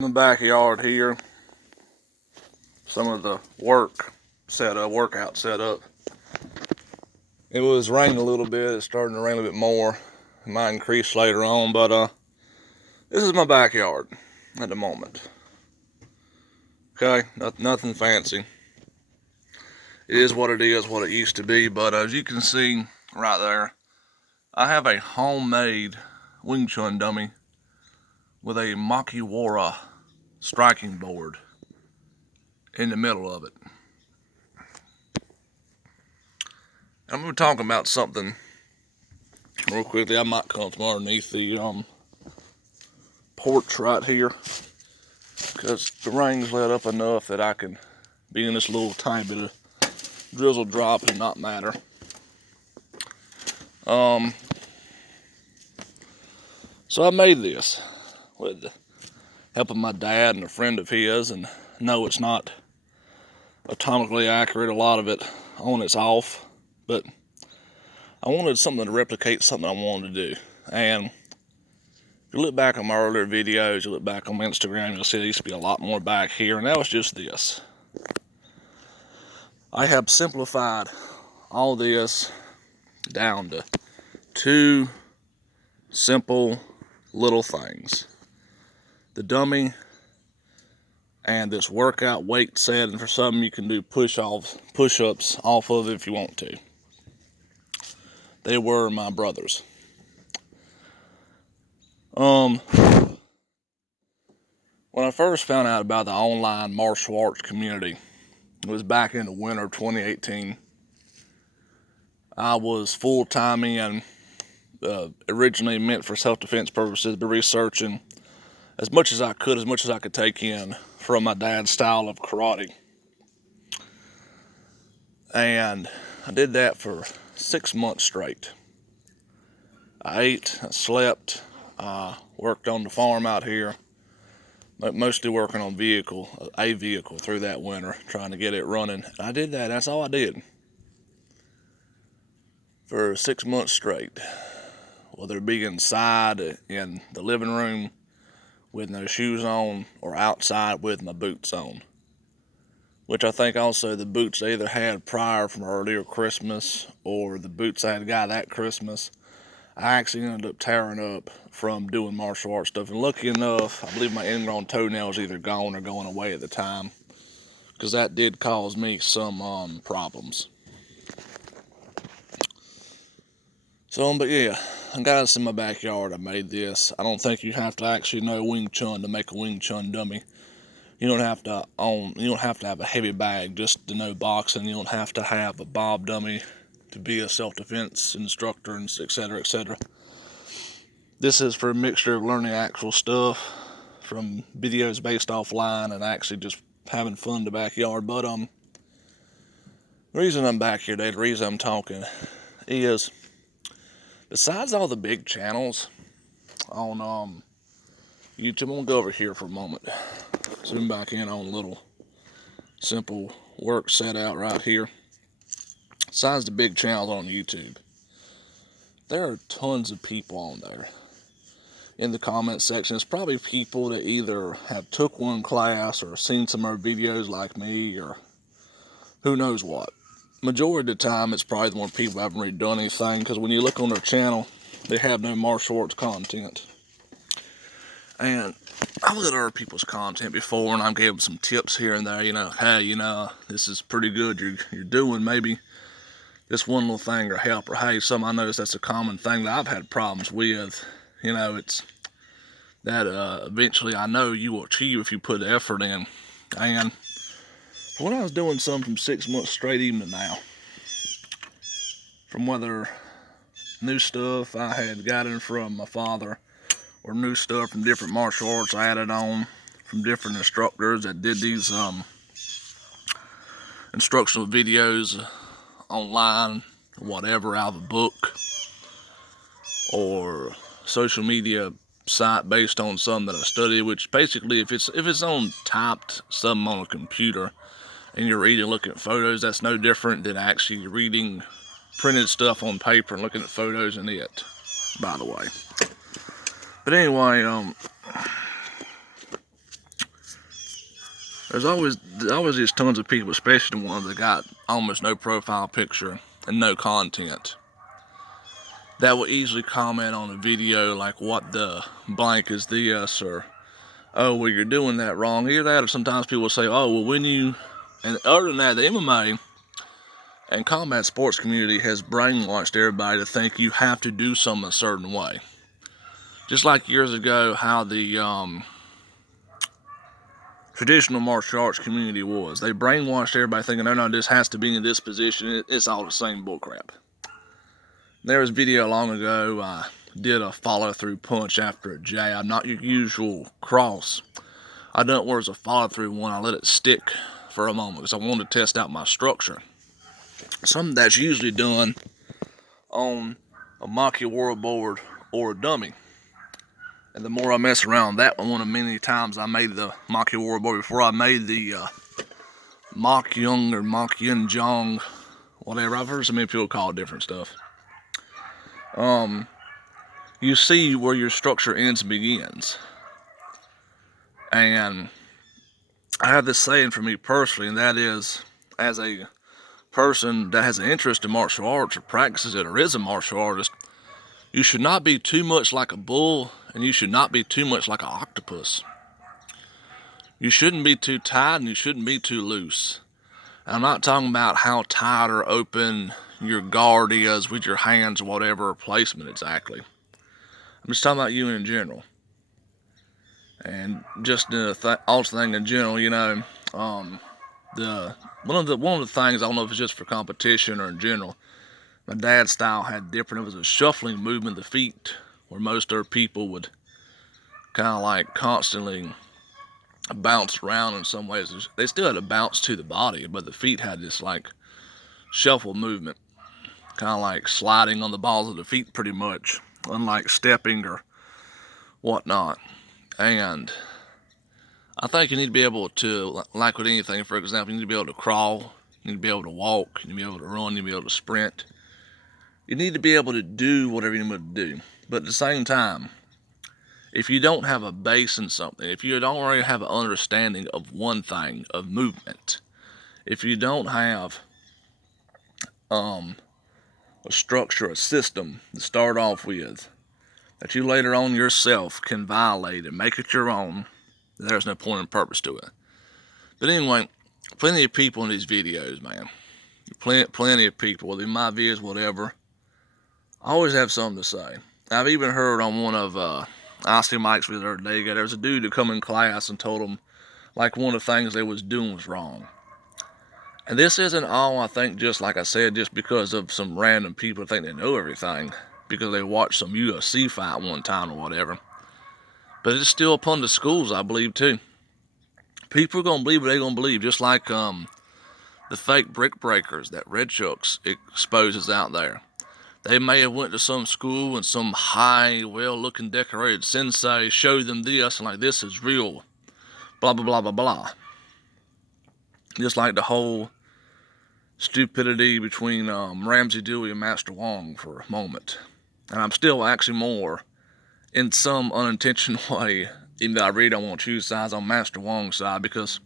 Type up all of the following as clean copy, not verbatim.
In the backyard here, some of the workout setup. It was raining a little bit. It's starting to rain a little bit more. It might increase later on, but this is my backyard at the moment. Okay, nothing fancy. It is what it is, what it used to be. But as you can see right there, I have a homemade Wing Chun dummy with a Makiwara striking board in the middle of it. I'm going to be talking about something real quickly. I might come from underneath the porch right here because the rain's let up enough that I can be in this little tiny bit of drizzle drop and not matter. So I made this with the help of my dad and a friend of his, and no, it's not atomically accurate, a lot of it on it's off, but I wanted something to replicate something I wanted to do. And if you look back on my earlier videos, you look back on my Instagram, you'll see there used to be a lot more back here, and that was just this. I have simplified all this down to two simple little things: the dummy and this workout weight set, and for some you can do push-ups off of it if you want to. They were my brothers. When I first found out about the online martial arts community, it was back in the winter of 2018. I was full-time in, originally meant for self-defense purposes, but researching as much as I could take in from my dad's style of karate. And I did that for 6 months straight. I ate, I slept, I worked on the farm out here, mostly working on a vehicle through that winter, trying to get it running. I did that, that's all I did for 6 months straight, whether it be inside in the living room with no shoes on or outside with my boots on, which I think also the boots I either had prior from earlier Christmas or the boots I had got that Christmas, I actually ended up tearing up from doing martial arts stuff. And lucky enough, I believe my ingrown toenail was either gone or going away at the time, because that did cause me some problems. So, but yeah, I got this in my backyard. I made this. I don't think you have to actually know Wing Chun to make a Wing Chun dummy. You don't have to have a heavy bag just to know boxing. You don't have to have a bob dummy to be a self-defense instructor, and etc., etc. This is for a mixture of learning actual stuff from videos based offline and actually just having fun in the backyard. But the reason I'm back here today, the reason I'm talking is, besides all the big channels on YouTube, I'm gonna go over here for a moment. Zoom back in on a little simple work set out right here. Besides the big channels on YouTube, there are tons of people on there. In the comment section, it's probably people that either have took one class or seen some of our videos like me, or who knows what. Majority of the time, it's probably the more people who haven't really done anything, because when you look on their channel, they have no martial arts content. And I've looked at other people's content before, and I've gave them some tips here and there. Hey, this is pretty good. You're doing maybe this one little thing or help, or hey, I notice that's a common thing that I've had problems with. It's that eventually I know you will achieve if you put effort in. And when I was doing some from 6 months straight, even to now, from whether new stuff I had gotten from my father, or new stuff from different martial arts I added on from different instructors that did these instructional videos online, whatever, out of a book or social media site based on something that I studied. Which basically, if it's on typed something on a computer and you're reading, looking at photos, that's no different than actually reading printed stuff on paper and looking at photos in it, by the way. But anyway, There's always these tons of people, especially the ones that got almost no profile picture and no content, that will easily comment on a video like, what the blank is this, or, oh, well, you're doing that wrong. Either that, or sometimes people will say, oh, well, when you, and other than that, the MMA and combat sports community has brainwashed everybody to think you have to do something a certain way. Just like years ago, how the traditional martial arts community was. They brainwashed everybody thinking, no, this has to be in this position. It's all the same bullcrap. There was a video long ago, I did a follow-through punch after a jab, not your usual cross. I done it where it's a follow-through one. I let it stick for a moment because I wanted to test out my structure. Something that's usually done on a Maki World board or a dummy. And the more I mess around with that one of many times I made the Maki World board before I made the Mach Young or Mach Yin Jong, whatever. I've heard so many people call it different stuff. You see where your structure ends and begins. And I have this saying for me personally, and that is, as a person that has an interest in martial arts or practices it or is a martial artist, you should not be too much like a bull, and you should not be too much like an octopus. You shouldn't be too tight, and you shouldn't be too loose. And I'm not talking about how tight or open your guard is with your hands or whatever placement exactly. I'm just talking about you in general. And just also thing in general, one of the things, I don't know if it's just for competition or in general, my dad's style had different. It was a shuffling movement of the feet, where most other people would kind of like constantly bounce around in some ways. They still had a bounce to the body, but the feet had this like shuffle movement, kind of like sliding on the balls of the feet pretty much, unlike stepping or whatnot. And I think you need to be able to, like with anything, for example, you need to be able to crawl, you need to be able to walk, you need to be able to run, you need to be able to sprint. You need to be able to do whatever you need to do. But at the same time, if you don't have a base in something, if you don't already have an understanding of one thing, of movement, if you don't have a structure, a system to start off with, that you later on yourself can violate and make it your own, there's no point and purpose to it. But anyway, plenty of people in these videos, man. Plenty of people, whether in my videos, whatever, always have something to say. I've even heard on one of Icy Mike's videos the other day, there was a dude who come in class and told him like one of the things they was doing was wrong. And this isn't all, I think, just like I said, just because of some random people think they know everything because they watched some UFC fight one time or whatever. But it's still upon the schools, I believe, too. People are going to believe what they're going to believe, just like the fake brick breakers that Red Chucks exposes out there. They may have went to some school and some high, well-looking decorated sensei showed them this and like, this is real, blah, blah, blah, blah, blah. Just like the whole stupidity between Ramsey Dewey and Master Wong for a moment. And I'm still actually more, in some unintentional way, even though I really don't want to choose sides, on Master Wong's side, because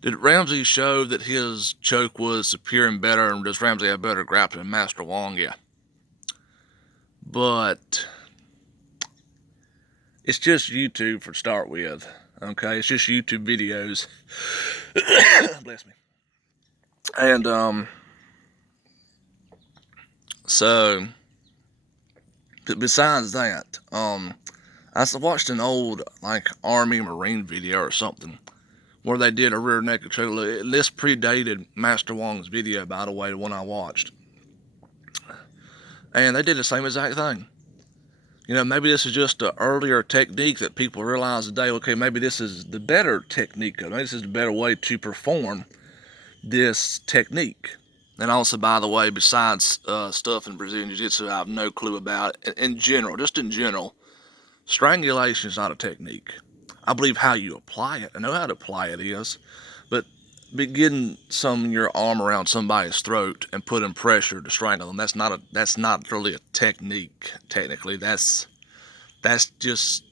did Ramsey show that his choke was superior and better, and does Ramsey have better grappling than Master Wong? Yeah. But it's just YouTube to start with, okay? It's just YouTube videos. Bless me. And, so, besides that, I watched an old, like, Army Marine video or something, where they did a rear naked choke. This predated Master Wong's video, by the way, the one I watched. And they did the same exact thing. Maybe this is just an earlier technique that people realize today, okay, maybe this is the better technique, maybe this is the better way to perform this technique. And also, by the way, besides stuff in Brazilian Jiu-Jitsu I have no clue about, in general, just in general, strangulation is not a technique. I believe how you apply it, I know how to apply it is, but getting your arm around somebody's throat and putting pressure to strangle them, that's not really a technique. Technically, that's just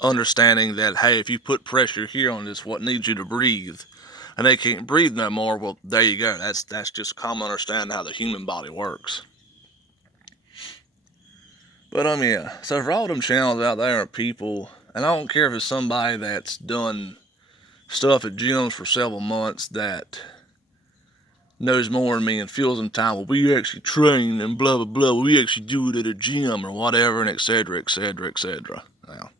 understanding that, hey, if you put pressure here on this, what needs you to breathe, and they can't breathe no more, well, there you go. That's just common understanding how the human body works. But yeah. So for all them channels out there are people, and I don't care if it's somebody that's done stuff at gyms for several months that knows more than me and feels in time. Well, we actually train and blah blah blah. We actually do it at a gym or whatever, and etc. etc. etc. Now,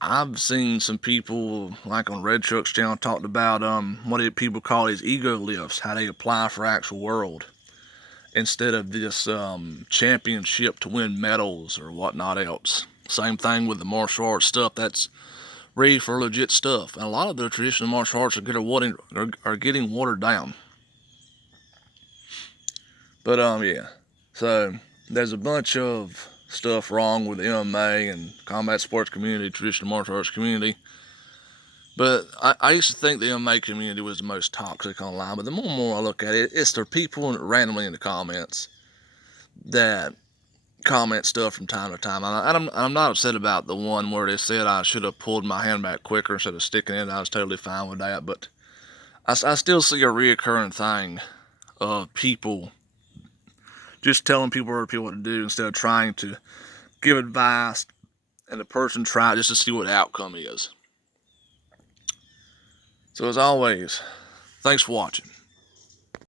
I've seen some people like on Red Truck's channel talked about what people call these ego lifts, how they apply for actual world instead of this championship to win medals or whatnot else. Same thing with the martial arts stuff. That's ready for legit stuff, and a lot of the traditional martial arts are getting watered down. But yeah, so there's a bunch of stuff wrong with the MMA and combat sports community, traditional martial arts community. But I used to think the MMA community was the most toxic online. But the more and more I look at it, it's the people randomly in the comments that comment stuff from time to time. And I'm not upset about the one where they said I should have pulled my hand back quicker instead of sticking it. I was totally fine with that. But I still see a reoccurring thing of people just telling people what to do instead of trying to give advice and the person try just to see what the outcome is. So as always, thanks for watching.